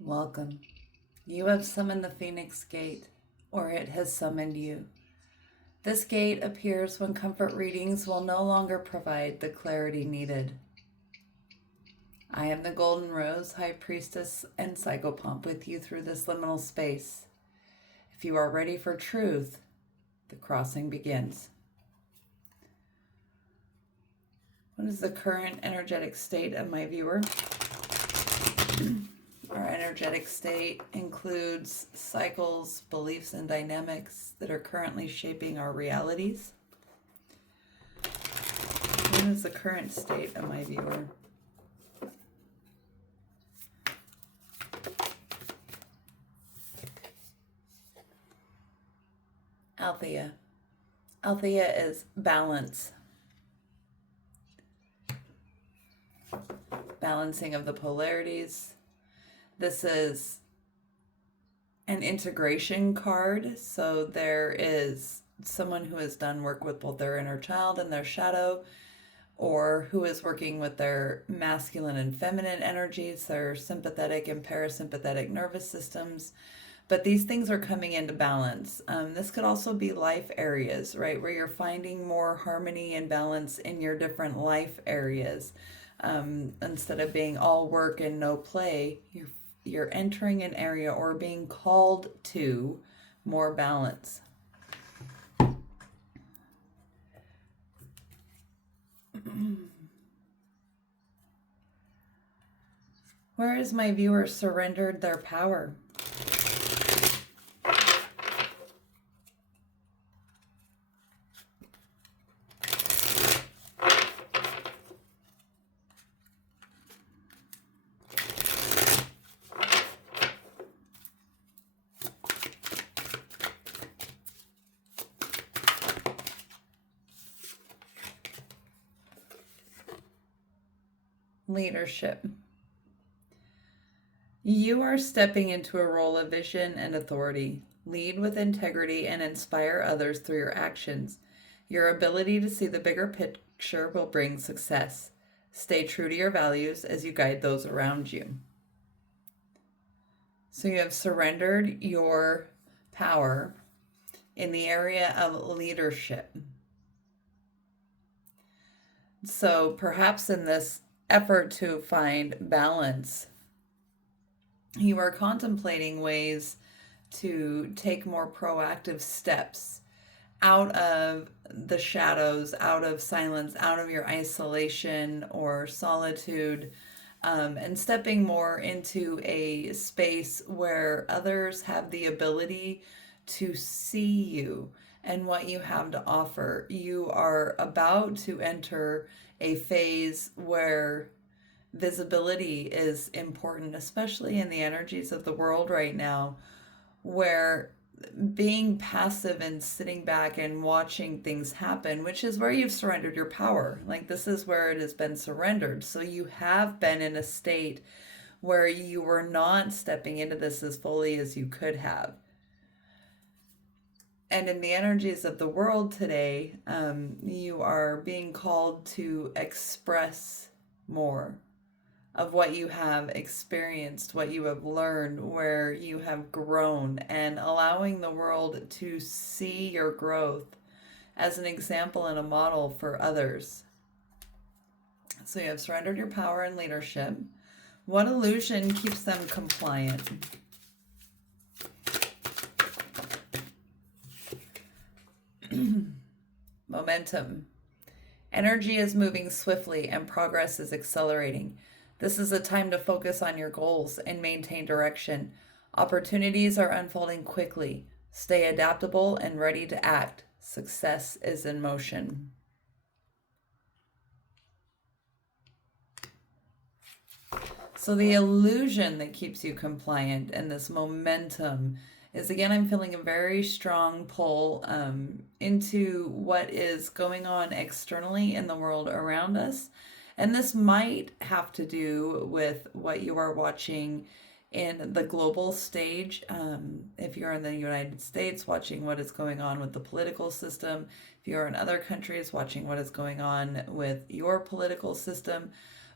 Welcome. You have summoned the Phoenix Gate, or it has summoned you. This gate appears when comfort readings will no longer provide the clarity needed. I am the Golden Rose, High Priestess, and Psychopomp with you through this liminal space. If you are ready for truth, the crossing begins. What is the current energetic state of my viewer? Our energetic state includes cycles, beliefs, and dynamics that are currently shaping our realities. What is the current state of my viewer? Althea. Althea is balance. Balancing of the polarities. This is an integration card. So there is someone who has done work with both their inner child and their shadow, or who is working with their masculine and feminine energies, their sympathetic and parasympathetic nervous systems. But these things are coming into balance. This could also be life areas, right? Where you're finding more harmony and balance in your different life areas. Instead of being all work and no play, you're entering an area or being called to more balance. Where has my viewer surrendered their power? Leadership. You are stepping into a role of vision and authority. Lead with integrity and inspire others through your actions. Your ability to see the bigger picture will bring success. Stay true to your values as you guide those around you. So you have surrendered your power in the area of leadership. So perhaps in this effort to find balance, you are contemplating ways to take more proactive steps out of the shadows, out of silence, out of your isolation or solitude, and stepping more into a space where others have the ability to see you and what you have to offer. You are about to enter a phase where visibility is important, especially in the energies of the world right now, where being passive and sitting back and watching things happen, which is where you've surrendered your power. Like, this is where it has been surrendered. So you have been in a state where you were not stepping into this as fully as you could have. And in the energies of the world today, you are being called to express more of what you have experienced, what you have learned, where you have grown, and allowing the world to see your growth as an example and a model for others. So you have surrendered your power and leadership. What illusion keeps them compliant? Momentum. Energy is moving swiftly and progress is accelerating. This is a time to focus on your goals and maintain direction. Opportunities are unfolding quickly. Stay adaptable and ready to act. Success is in motion. So the illusion that keeps you compliant and this momentum is, again, I'm feeling a very strong pull into what is going on externally in the world around us. And this might have to do with what you are watching in the global stage. If you're in the United States, watching what is going on with the political system. If you're in other countries, watching what is going on with your political system.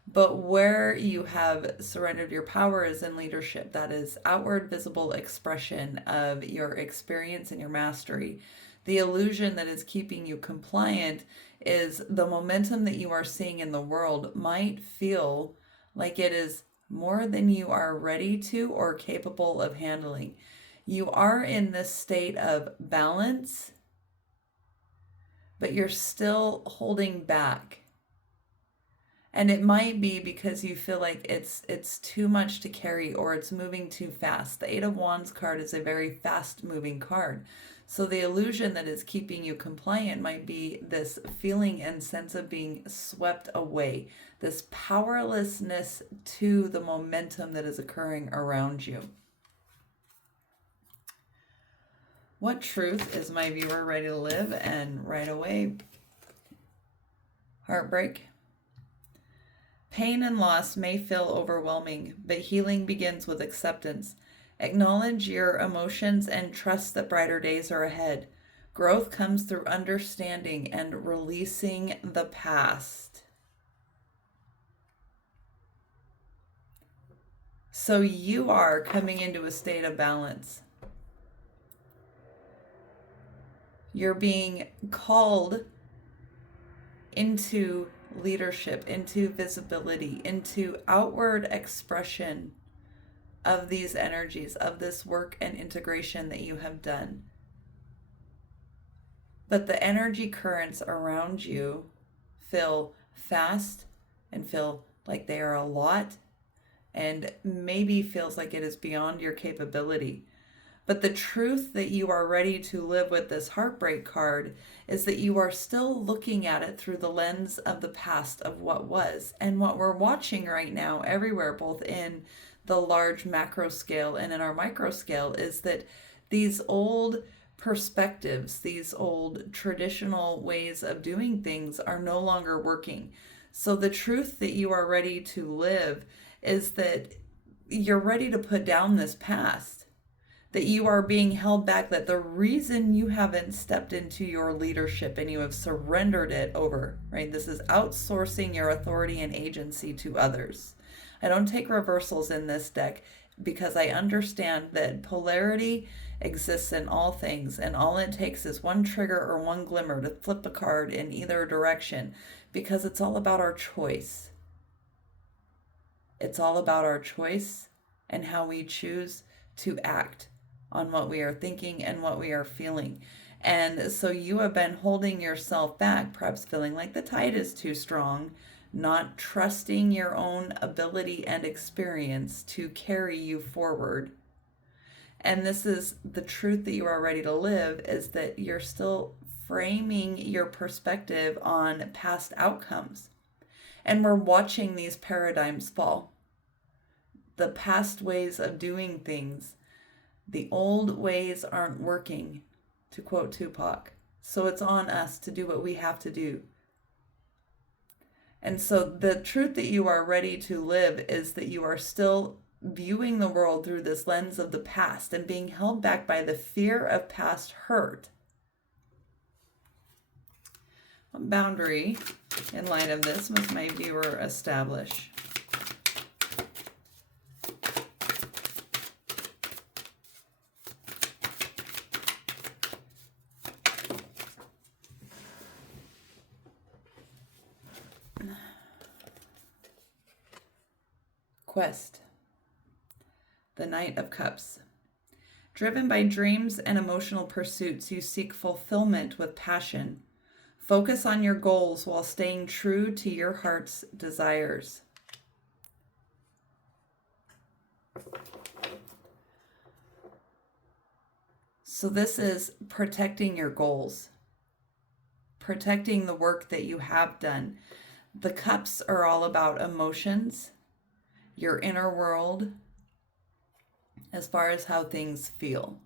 But where you have surrendered your power is in leadership. That is outward visible expression of your experience and your mastery. The illusion that is keeping you compliant is the momentum that you are seeing in the world might feel like it is more than you are ready to or capable of handling. You are in this state of balance, but you're still holding back. And it might be because you feel like it's too much to carry, or it's moving too fast. The Eight of Wands card is a very fast moving card. So the illusion that is keeping you compliant might be this feeling and sense of being swept away, this powerlessness to the momentum that is occurring around you. What truth is my viewer ready to live? And right away, heartbreak. Pain and loss may feel overwhelming, but healing begins with acceptance. Acknowledge your emotions and trust that brighter days are ahead. Growth comes through understanding and releasing the past. So you are coming into a state of balance. You're being called into leadership, into visibility, into outward expression of these energies, of this work and integration that you have done. But the energy currents around you feel fast and feel like they are a lot, and maybe feels like it is beyond your capability. But the truth that you are ready to live with this heartbreak card is that you are still looking at it through the lens of the past, of what was. And what we're watching right now everywhere, both in the large macro scale and in our micro scale, is that these old perspectives, these old traditional ways of doing things are no longer working. So the truth that you are ready to live is that you're ready to put down this past, that you are being held back, that the reason you haven't stepped into your leadership and you have surrendered it over, right? This is outsourcing your authority and agency to others. I don't take reversals in this deck because I understand that polarity exists in all things, and all it takes is one trigger or one glimmer to flip a card in either direction, because it's all about our choice. It's all about our choice and how we choose to act on what we are thinking and what we are feeling. And so you have been holding yourself back, perhaps feeling like the tide is too strong, not trusting your own ability and experience to carry you forward. And this is the truth that you are ready to live, is that you're still framing your perspective on past outcomes. And we're watching these paradigms fall. The past ways of doing things, the old ways aren't working, to quote Tupac. So it's on us to do what we have to do. And so the truth that you are ready to live is that you are still viewing the world through this lens of the past and being held back by the fear of past hurt. What boundary, in light of this, must my viewer establish? Quest. The Knight of Cups. Driven by dreams and emotional pursuits, you seek fulfillment with passion. Focus on your goals while staying true to your heart's desires. So this is protecting your goals, protecting the work that you have done. The cups are all about emotions, your inner world, as far as how things feel.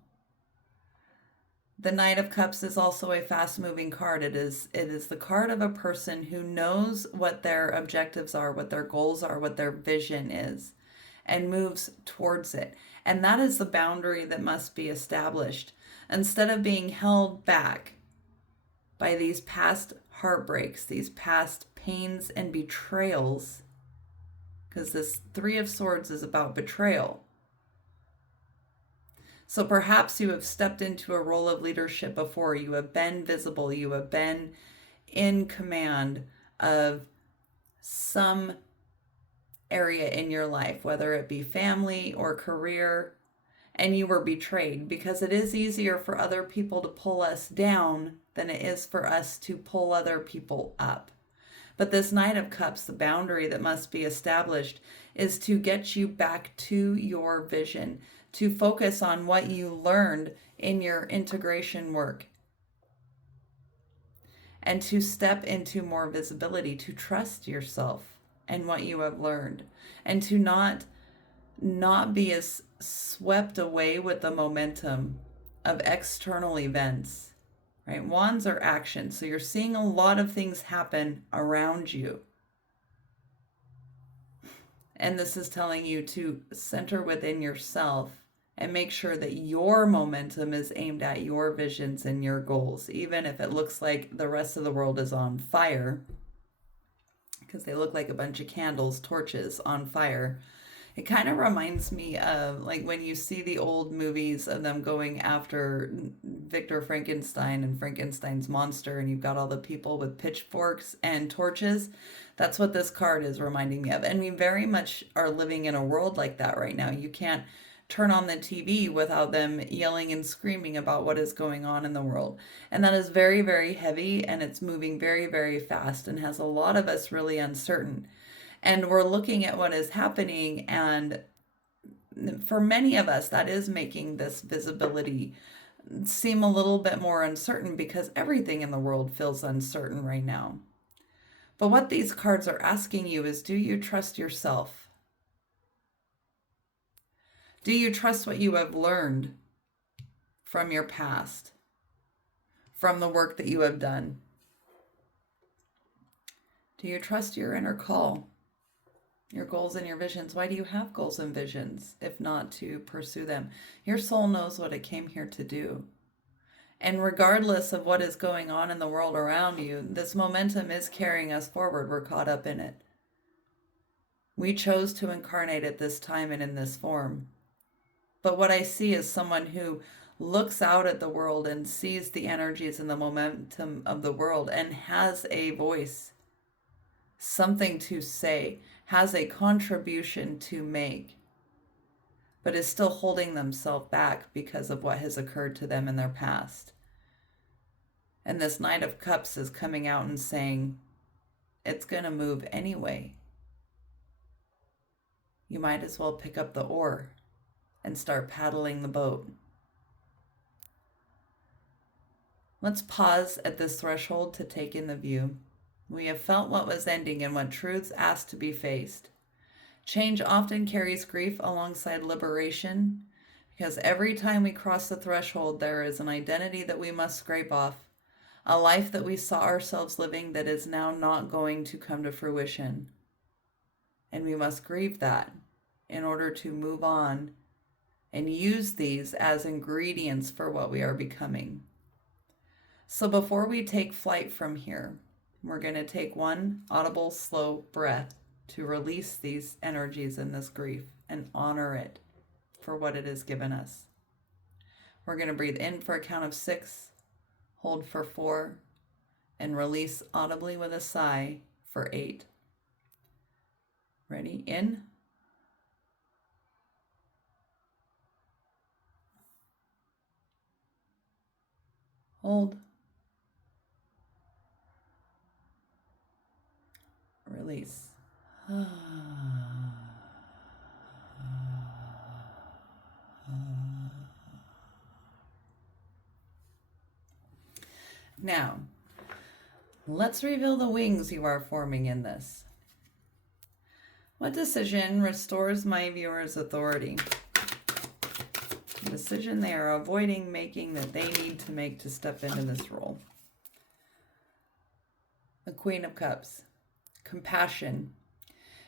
The Knight of Cups is also a fast-moving card. It is the card of a person who knows what their objectives are, what their goals are, what their vision is, and moves towards it. And that is the boundary that must be established. Instead of being held back by these past heartbreaks, these past pains and betrayals, because this Three of Swords is about betrayal. So perhaps you have stepped into a role of leadership before. You have been visible. You have been in command of some area in your life, whether it be family or career, and you were betrayed, because it is easier for other people to pull us down than it is for us to pull other people up. But this Knight of Cups, the boundary that must be established, is to get you back to your vision, to focus on what you learned in your integration work, and to step into more visibility, to trust yourself and what you have learned, and to not be as swept away with the momentum of external events, right? Wands are action, so you're seeing a lot of things happen around you. And this is telling you to center within yourself and make sure that your momentum is aimed at your visions and your goals, even if it looks like the rest of the world is on fire, because they look like a bunch of candles, torches on fire. It kind of reminds me of like when you see the old movies of them going after Victor Frankenstein and Frankenstein's monster, and you've got all the people with pitchforks and torches. That's what this card is reminding me of. And we very much are living in a world like that right now. You can't turn on the TV without them yelling and screaming about what is going on in the world. And that is very, very heavy, and it's moving very, very fast and has a lot of us really uncertain. And we're looking at what is happening, and for many of us, that is making this visibility seem a little bit more uncertain, because everything in the world feels uncertain right now. But what these cards are asking you is, do you trust yourself? Do you trust what you have learned from your past, from the work that you have done? Do you trust your inner call, your goals and your visions? Why do you have goals and visions if not to pursue them? Your soul knows what it came here to do. And regardless of what is going on in the world around you, this momentum is carrying us forward. We're caught up in it. We chose to incarnate at this time and in this form. But what I see is someone who looks out at the world and sees the energies and the momentum of the world and has a voice, something to say, has a contribution to make, but is still holding themselves back because of what has occurred to them in their past. And this Knight of Cups is coming out and saying, it's going to move anyway. You might as well pick up the oar and start paddling the boat. Let's pause at this threshold to take in the view. We have felt what was ending and what truths asked to be faced. Change often carries grief alongside liberation, because every time we cross the threshold, there is an identity that we must scrape off, a life that we saw ourselves living that is now not going to come to fruition. And we must grieve that in order to move on and use these as ingredients for what we are becoming. So before we take flight from here, we're going to take one audible, slow breath to release these energies and this grief and honor it for what it has given us. We're going to breathe in for a count of 6, hold for 4, and release audibly with a sigh for 8. Ready? In. Hold. Release. Now, let's reveal the wings you are forming in this. What decision restores my viewers' authority? The decision they are avoiding making that they need to make to step into this role. The Queen of Cups. Compassion.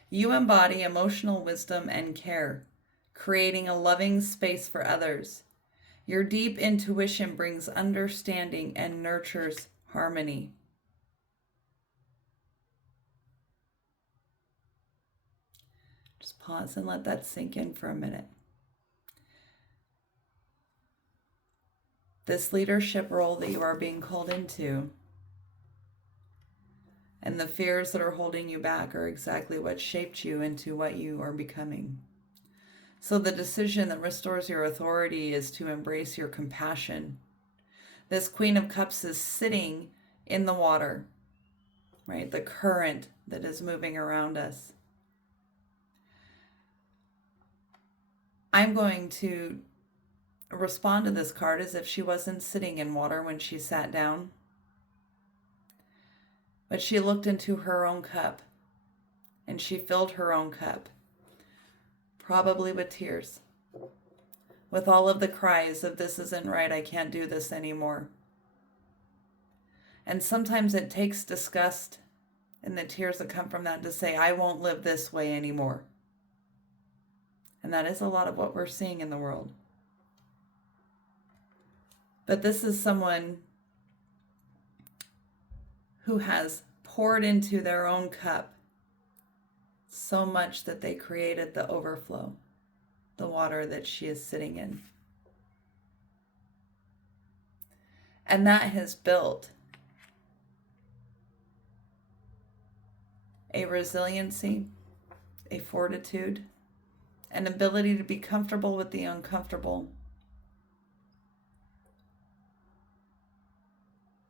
You embody emotional wisdom and care, creating a loving space for others. Your deep intuition brings understanding and nurtures harmony. pause and let that sink in for a minute. This leadership role that you are being called into and the fears that are holding you back are exactly what shaped you into what you are becoming. So the decision that restores your authority is to embrace your compassion. This Queen of Cups is sitting in the water, right? The current that is moving around us. I'm going to respond to this card as if she wasn't sitting in water when she sat down, but she looked into her own cup and she filled her own cup, probably with tears, with all of the cries of this isn't right, I can't do this anymore. And sometimes it takes disgust and the tears that come from that to say, I won't live this way anymore. And that is a lot of what we're seeing in the world. But this is someone who has poured into their own cup so much that they created the overflow, the water that she is sitting in. And that has built a resiliency, a fortitude, an ability to be comfortable with the uncomfortable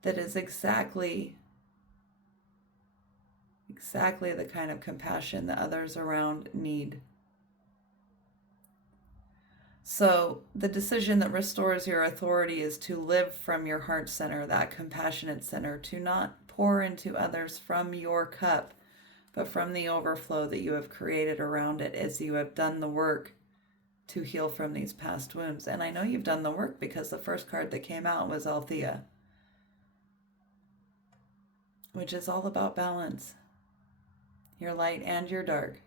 that is exactly the kind of compassion that others around need. So the decision that restores your authority is to live from your heart center, that compassionate center, to not pour into others from your cup, but from the overflow that you have created around it as you have done the work to heal from these past wounds. And I know you've done the work because the first card that came out was Althea, which is all about balance, your light and your dark.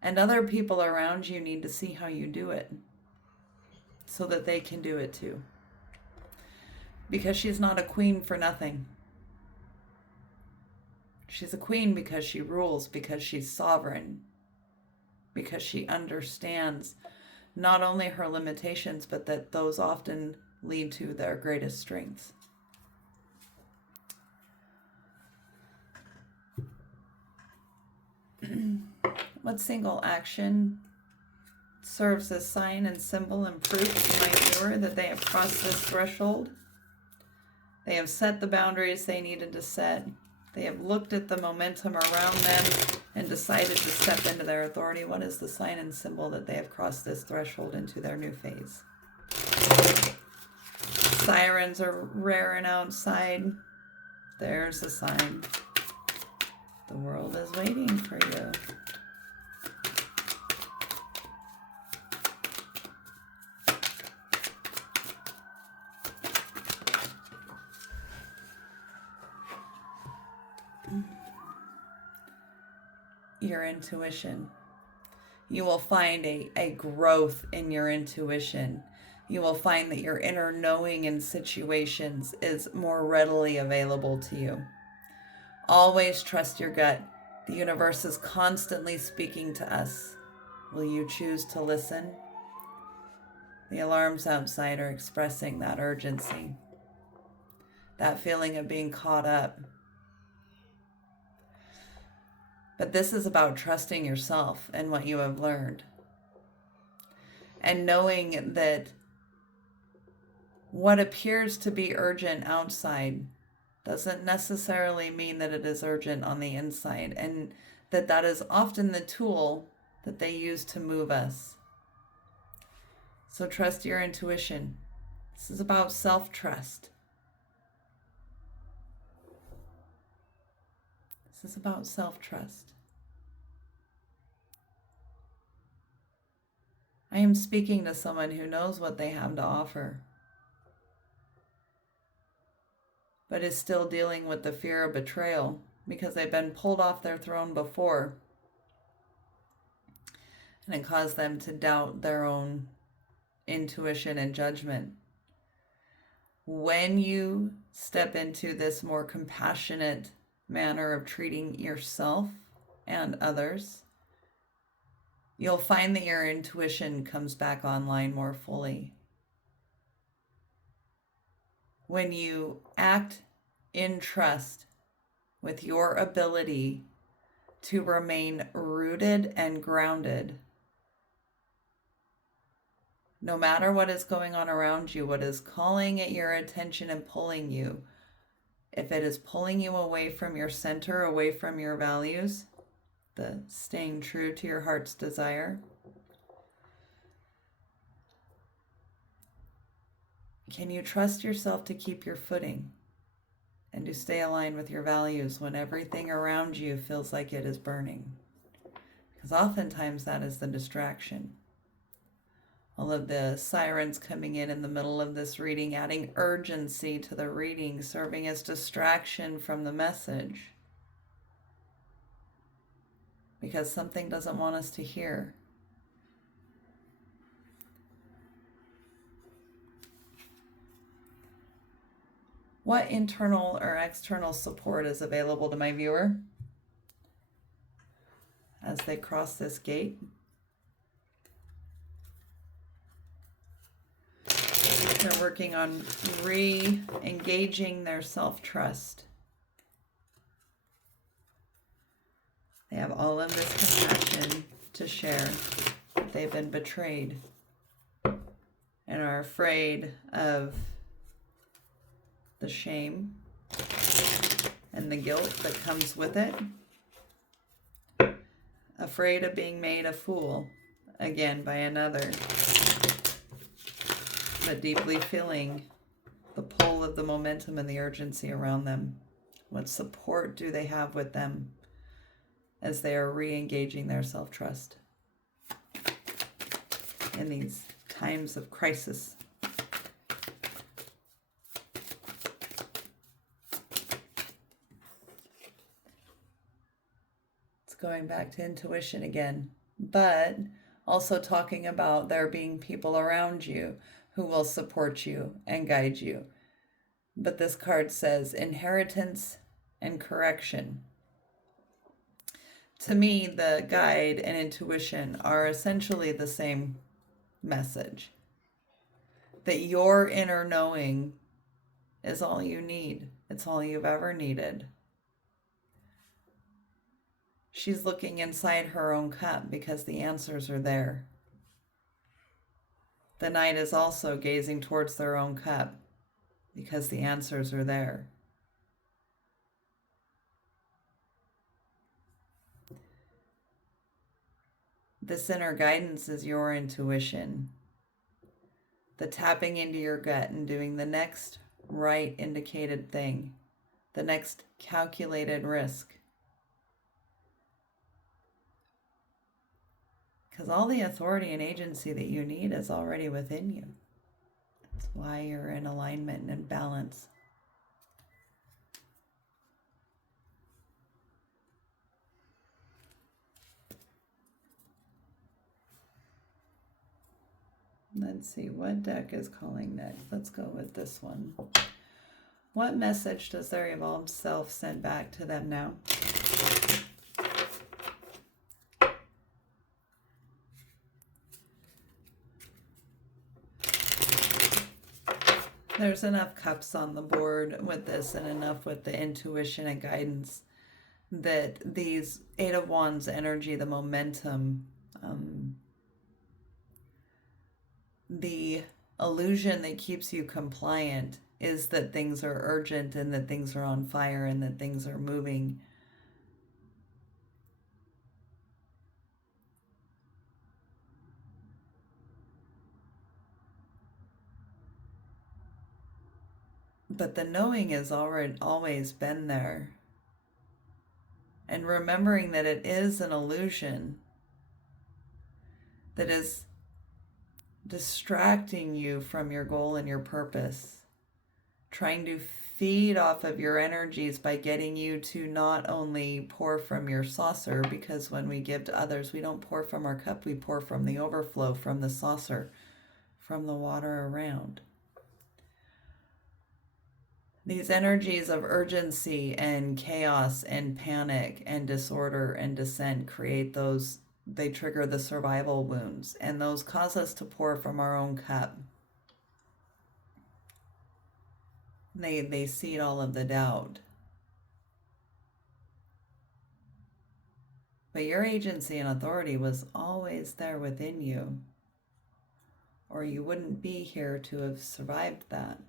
And other people around you need to see how you do it so that they can do it too. Because she's not a queen for nothing. She's a queen because she rules, because she's sovereign, because she understands not only her limitations, but that those often lead to their greatest strengths. What single action serves as sign and symbol and proof to my viewer that they have crossed this threshold? They have set the boundaries they needed to set. They have looked at the momentum around them and decided to step into their authority. What is the sign and symbol that they have crossed this threshold into their new phase? Sirens are raring outside. There's a sign. The world is waiting for you. Your intuition. You will find a growth in your intuition. You will find that your inner knowing in situations is more readily available to you. Always trust your gut. The universe is constantly speaking to us. Will you choose to listen? The alarms outside are expressing that urgency, that feeling of being caught up. But this is about trusting yourself and what you have learned. And knowing that what appears to be urgent outside doesn't necessarily mean that it is urgent on the inside. And that is often the tool that they use to move us. So trust your intuition. This is about self-trust. This is about self-trust. I am speaking to someone who knows what they have to offer, but is still dealing with the fear of betrayal because they've been pulled off their throne before, and it caused them to doubt their own intuition and judgment. When you step into this more compassionate manner of treating yourself and others, you'll find that your intuition comes back online more fully. When you act in trust with your ability to remain rooted and grounded, no matter what is going on around you, what is calling at your attention and pulling you, if it is pulling you away from your center, away from your values, the staying true to your heart's desire, can you trust yourself to keep your footing and to stay aligned with your values when everything around you feels like it is burning? Because oftentimes that is the distraction. All of the sirens coming in the middle of this reading, adding urgency to the reading, serving as distraction from the message. Because something doesn't want us to hear. What internal or external support is available to my viewer as they cross this gate? They're working on re-engaging their self-trust. They have all of this compassion to share. They've been betrayed and are afraid of the shame and the guilt that comes with it. Afraid of being made a fool again by another, but deeply feeling the pull of the momentum and the urgency around them. What support do they have with them as they are re-engaging their self-trust in these times of crisis? It's going back to intuition again, but also talking about there being people around you who will support you and guide you. But this card says inheritance and correction. To me, the guide and intuition are essentially the same message. That your inner knowing is all you need. It's all you've ever needed. She's looking inside her own cup because the answers are there. The knight is also gazing towards their own cup because the answers are there. This inner guidance is your intuition. The tapping into your gut and doing the next right indicated thing, the next calculated risk. Because all the authority and agency that you need is already within you. That's why you're in alignment and balance. Let's see, what deck is calling next? Let's go with this one. What message does their evolved self send back to them now? There's enough cups on the board with this and enough with the intuition and guidance that these Eight of Wands energy, the momentum, the illusion that keeps you compliant is that things are urgent and that things are on fire and that things are moving. But the knowing has always been there. And remembering that it is an illusion that is distracting you from your goal and your purpose, trying to feed off of your energies by getting you to not only pour from your saucer, because when we give to others, we don't pour from our cup, we pour from the overflow, from the saucer, from the water around. These energies of urgency and chaos and panic and disorder and dissent create those, they trigger the survival wounds, and those cause us to pour from our own cup. They seed all of the doubt. But your agency and authority was always there within you, or you wouldn't be here to have survived that.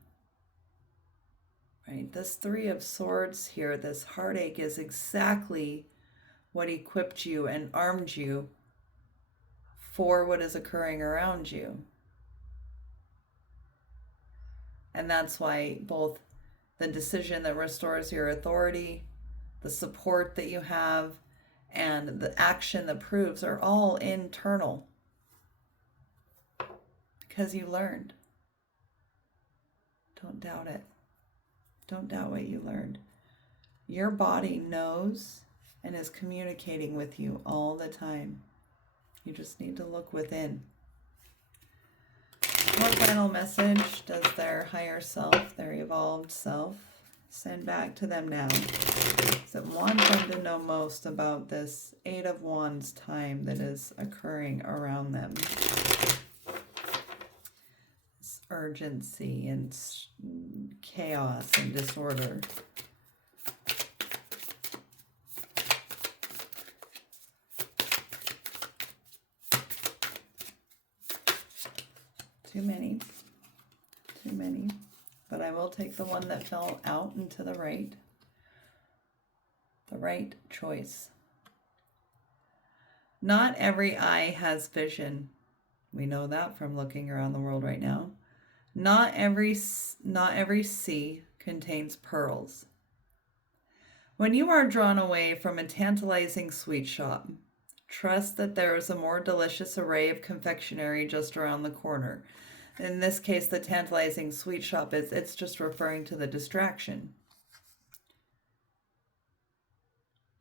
Right? This Three of Swords here, this heartache, is exactly what equipped you and armed you for what is occurring around you. And that's why both the decision that restores your authority, the support that you have, and the action that proves are all internal. Because you learned. Don't doubt it. Don't doubt what you learned. Your body knows and is communicating with you all the time. You just need to look within. What final message does their higher self, their evolved self, send back to them now? That want them to know most about this Eight of Wands time that is occurring around them? This urgency and chaos and disorder. Too many. But I will take the one that fell out and to the right. The right choice. Not every eye has vision. We know that from looking around the world right now. Not every sea contains pearls. When you are drawn away from a tantalizing sweet shop, trust that there is a more delicious array of confectionery just around the corner. In this case, the tantalizing sweet shop it's just referring to the distraction.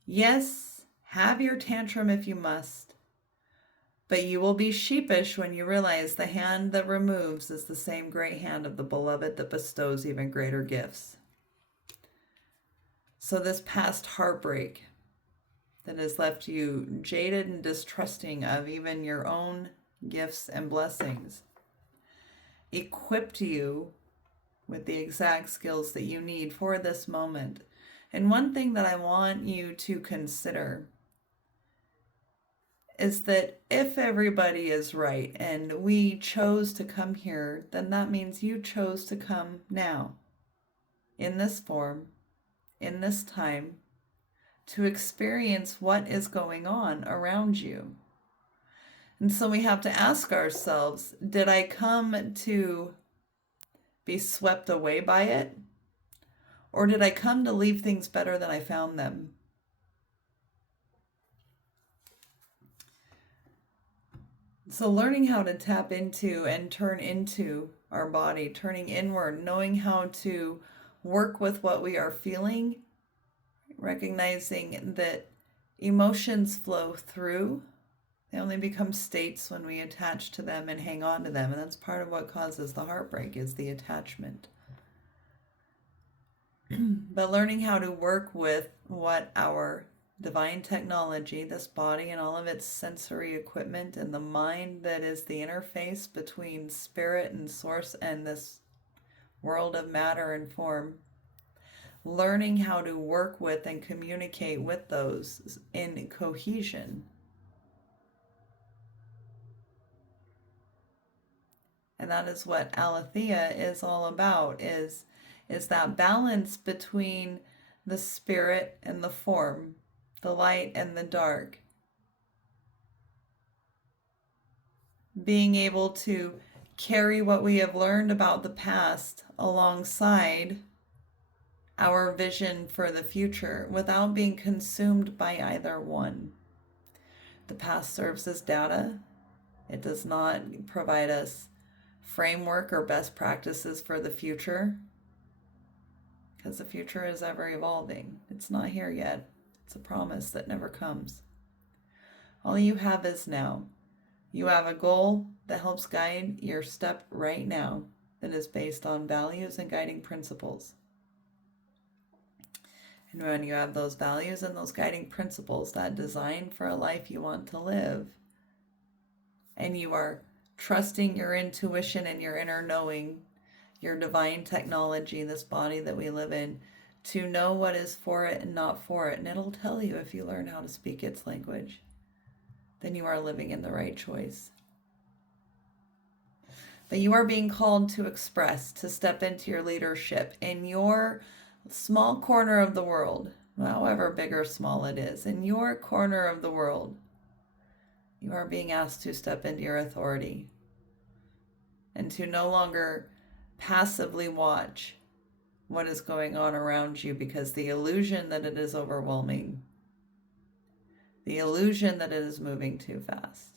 Yes, have your tantrum if you must, but you will be sheepish when you realize the hand that removes is the same great hand of the beloved that bestows even greater gifts. So this past heartbreak that has left you jaded and distrusting of even your own gifts and blessings equipped you with the exact skills that you need for this moment. And one thing that I want you to consider is that if everybody is right and we chose to come here, then that means you chose to come now, in this form, in this time, to experience what is going on around you. And so we have to ask ourselves, did I come to be swept away by it? Or did I come to leave things better than I found them? So learning how to tap into and turn into our body, turning inward, knowing how to work with what we are feeling, recognizing that emotions flow through. They only become states when we attach to them and hang on to them. And that's part of what causes the heartbreak, is the attachment. But learning how to work with what our divine technology, this body and all of its sensory equipment, and the mind that is the interface between spirit and source and this world of matter and form, learning how to work with and communicate with those in cohesion. And that is what Aletheia is all about, is that balance between the spirit and the form, the light and the dark. Being able to carry what we have learned about the past alongside our vision for the future without being consumed by either one. The past serves as data. It does not provide us framework or best practices for the future, because the future is ever evolving. It's not here yet. It's a promise that never comes. All you have is now. You have a goal that helps guide your step right now, that is based on values and guiding principles. And when you have those values and those guiding principles, that design for a life you want to live, and you are trusting your intuition and your inner knowing, your divine technology, this body that we live in, to know what is for it and not for it. And it'll tell you if you learn how to speak its language, then you are living in the right choice. But you are being called to express, to step into your leadership in your small corner of the world, however big or small it is, in your corner of the world. You are being asked to step into your authority and to no longer passively watch what is going on around you, because the illusion that it is overwhelming, the illusion that it is moving too fast,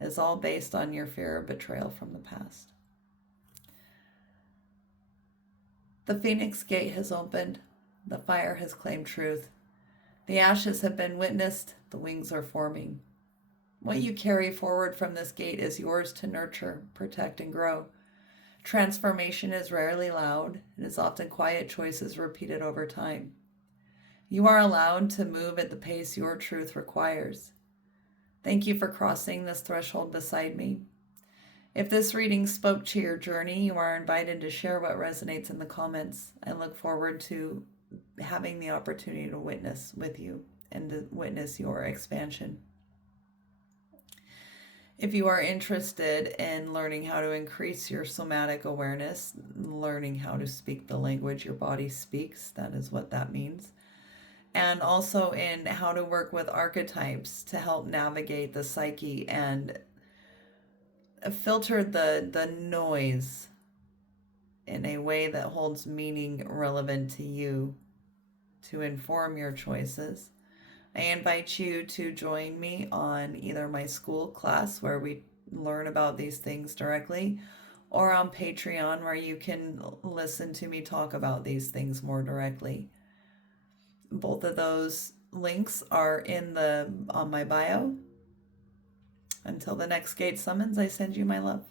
is all based on your fear of betrayal from the past. The Phoenix Gate has opened. The fire has claimed truth. The ashes have been witnessed. The wings are forming. What you carry forward from this gate is yours to nurture, protect, and grow. Transformation is rarely loud. It is often quiet choices repeated over time. You are allowed to move at the pace your truth requires. Thank you for crossing this threshold beside me. If this reading spoke to your journey, you are invited to share what resonates in the comments. I look forward to having the opportunity to witness with you and to witness your expansion. If you are interested in learning how to increase your somatic awareness, learning how to speak the language your body speaks, that is what that means, and also in how to work with archetypes to help navigate the psyche and filter the noise in a way that holds meaning relevant to you to inform your choices, I invite you to join me on either my school class where we learn about these things directly, or on Patreon where you can listen to me talk about these things more directly. Both of those links are on my bio. Until the next gate summons, I send you my love.